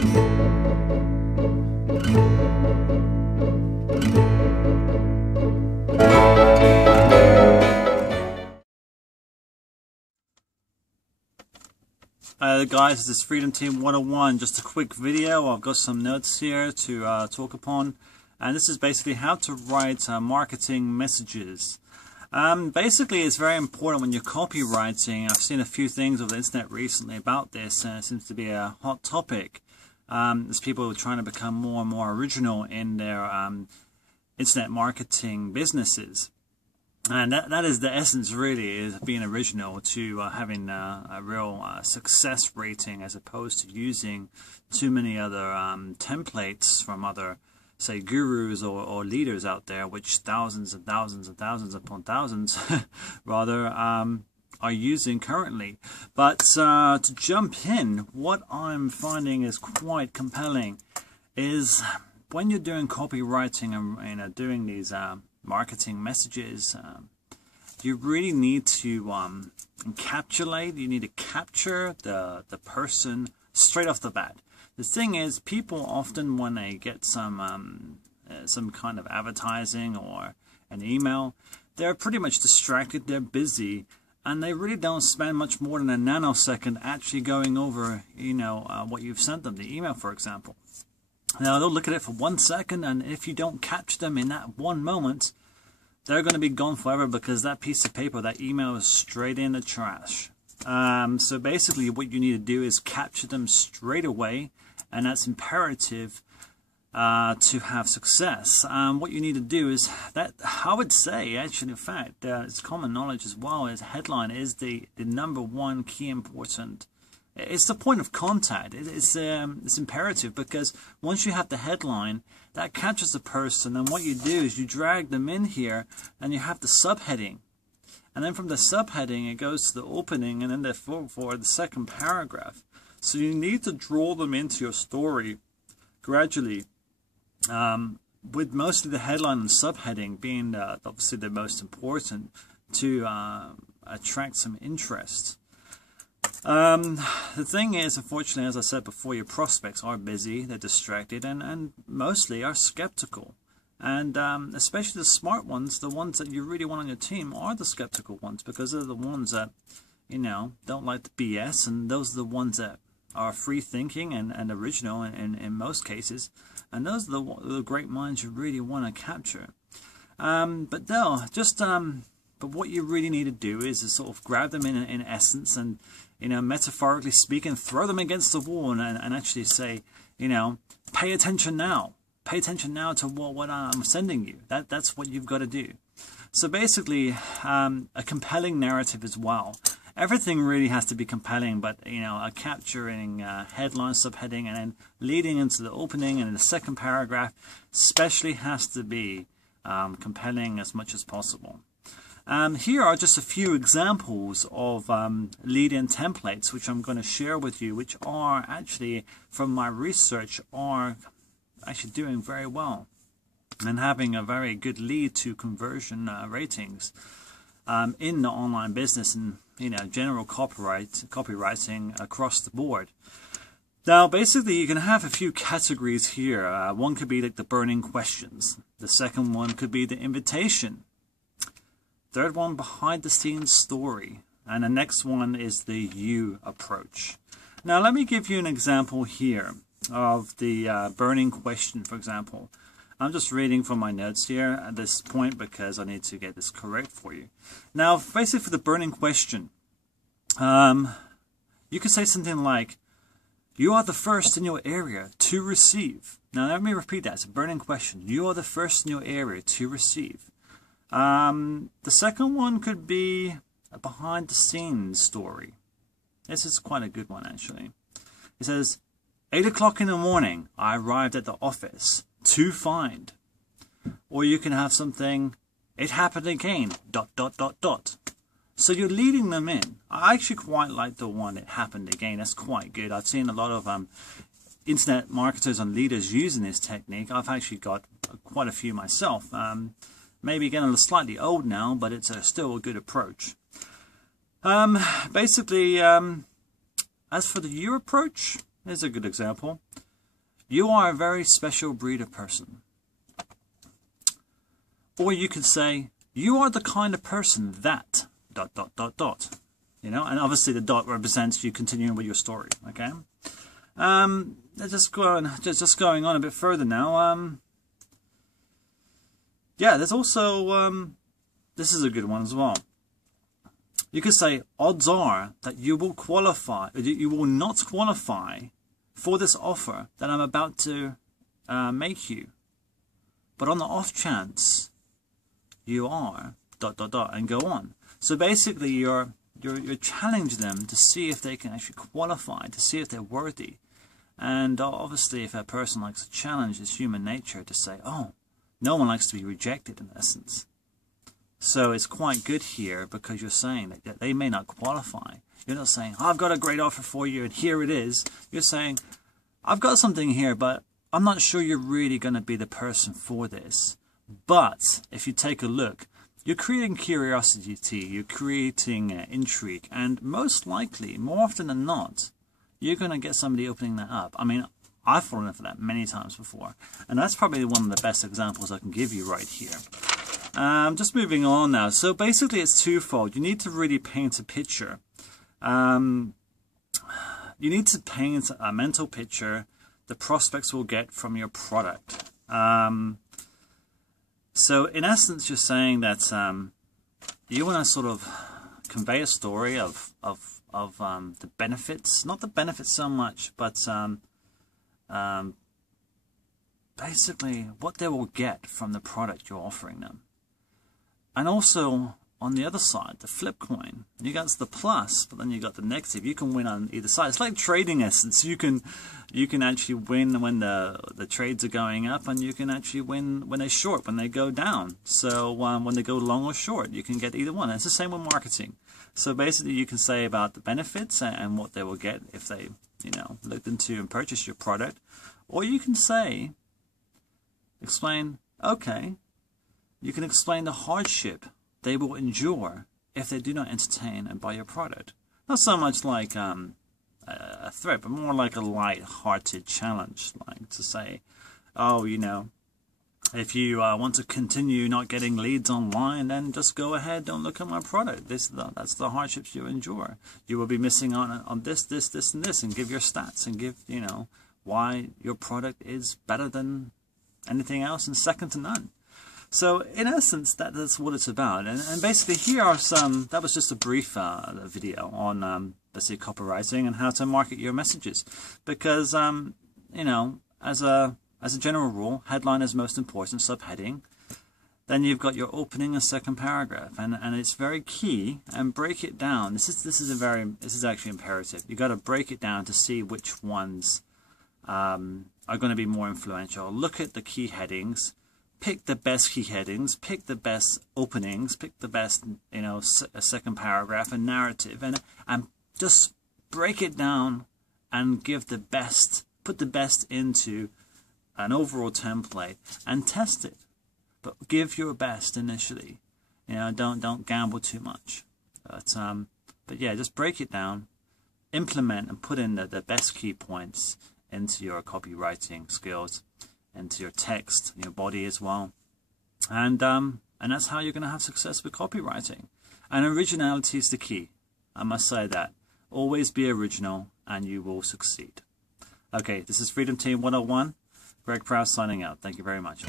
Guys, this is Freedom Team 101, just a quick video. I've got some notes here to talk upon, and this is basically how to write marketing messages. Basically, it's very important when you're copywriting. I've seen a few things on the internet recently about this, and it seems to be a hot topic. As people are trying to become more and more original in their internet marketing businesses. And that is the essence, really, is being original, to having a real success rating, as opposed to using too many other templates from other, say, gurus or leaders out there, which thousands and thousands and thousands upon thousands, rather, are using currently. But to jump in, what I'm finding is quite compelling is when you're doing copywriting and doing these marketing messages, you really need to encapsulate, you need to capture the person straight off the bat. The thing is, people often, when they get some kind of advertising or an email, they're pretty much distracted, they're busy, and they really don't spend much more than a nanosecond actually going over, what you've sent them, the email, for example. Now, they'll look at it for 1 second, and if you don't capture them in that one moment, they're going to be gone forever, because that piece of paper, that email, is straight in the trash. So basically, what you need to do is capture them straight away, and that's imperative to have success. What you need to do is, that I would say, actually, in fact, it's common knowledge as well, is headline is the #1 key important. It's the point of contact. It's imperative, because once you have the headline, that captures the person, and what you do is you drag them in here, and you have the subheading. And then from the subheading, it goes to the opening, and then for the second paragraph. So you need to draw them into your story gradually, with mostly the headline and subheading being obviously the most important to attract some interest. The thing is, unfortunately, as I said before, your prospects are busy, they're distracted, and mostly are skeptical. And especially the smart ones, the ones that you really want on your team, are the skeptical ones, because they're the ones that, don't like the BS, and those are the ones that are free thinking and original in most cases. And those are the great minds you really want to capture. But what you really need to do is to sort of grab them in essence, and metaphorically speaking, throw them against the wall and actually say, pay attention now. Pay attention now to what I'm sending you. That's what you've got to do. So basically, a compelling narrative as well. Everything really has to be compelling, but a capturing headline, subheading, and then leading into the opening and the second paragraph especially has to be compelling as much as possible. Here are just a few examples of lead-in templates which I'm going to share with you, which are actually, from my research, are actually doing very well and having a very good lead to conversion ratings in the online business and general copywriting across the board. Now, basically, you can have a few categories here. One could be like the burning questions. The second one could be the invitation. Third one, behind the scenes story. And the next one is the you approach. Now, let me give you an example here of the burning question, for example. I'm just reading from my notes here at this point because I need to get this correct for you. Now, basically for the burning question, you could say something like, you are the first in your area to receive. Now, let me repeat that. It's a burning question. You are the first in your area to receive. The second one could be a behind-the-scenes story. This is quite a good one, actually. It says, 8 o'clock in the morning, I arrived at the office to find. Or you can have something, it happened again, ... So you're leading them in. I actually quite like the one, it happened again. That's quite good. I've seen a lot of internet marketers and leaders using this technique. I've actually got quite a few myself. Maybe getting slightly old now, but it's still a good approach. Basically, as for the you approach, here's a good example. You are a very special breed of person. Or you could say, you are the kind of person that ... You know, and obviously the dot represents you continuing with your story. Okay. Just going on a bit further now. Yeah, there's also this is a good one as well. You could say, odds are that you will qualify. You will not qualify for this offer that I'm about to make you, but on the off chance you are ... and go on. So basically, you're challenging them to see if they can actually qualify, to see if they're worthy. And obviously, if a person likes a challenge, it's human nature to say, oh, no one likes to be rejected in essence. So it's quite good here because you're saying that they may not qualify. You're not saying, oh, I've got a great offer for you and here it is. You're saying, I've got something here, but I'm not sure you're really going to be the person for this. But if you take a look, you're creating curiosity, you're creating intrigue, and most likely, more often than not, you're going to get somebody opening that up. I mean, I've fallen for that many times before, and that's probably one of the best examples I can give you right here. Just moving on now. So basically, it's twofold. You need to really paint a picture. You need to paint a mental picture the prospects will get from your product. So in essence, you're saying that you want to sort of convey a story of the benefits, not the benefits so much, but basically what they will get from the product you're offering them. And also, on the other side, the flip coin, you got the plus, but then you got the negative. You can win on either side. It's like trading essence. You can actually win when the trades are going up, and you can actually win when they short, when they go down. So when they go long or short, you can get either one. And it's the same with marketing. So basically, you can say about the benefits and what they will get if they, you know, looked into and purchase your product, or you can say, explain, okay. You can explain the hardship they will endure if they do not entertain and buy your product. Not so much like a threat, but more like a light-hearted challenge, like to say, oh, you know, if you want to continue not getting leads online, then just go ahead, don't look at my product. That's the hardships you endure. You will be missing on this, and this, and give your stats and give, you know, why your product is better than anything else and second to none. So in essence, that's what it's about. And basically here are some, that was just a brief video on basically copywriting and how to market your messages. Because, you know, as a general rule, headline is most important, subheading. Then you've got your opening and second paragraph. And it's very key, and break it down. This is actually imperative. You've got to break it down to see which ones are going to be more influential. Look at the key headings. Pick the best key headings, pick the best openings, pick the best, you know, second paragraph and narrative, and just break it down and give the best, put the best into an overall template and test it. But give your best initially. You know, don't gamble too much. But yeah, just break it down, implement and put in the best key points into your copywriting skills, into your text, your body as well, and that's how you're going to have success with copywriting. And originality is the key. I must say that. Always be original, and you will succeed. Okay, this is Freedom Team 101. Greg Prowse signing out. Thank you very much.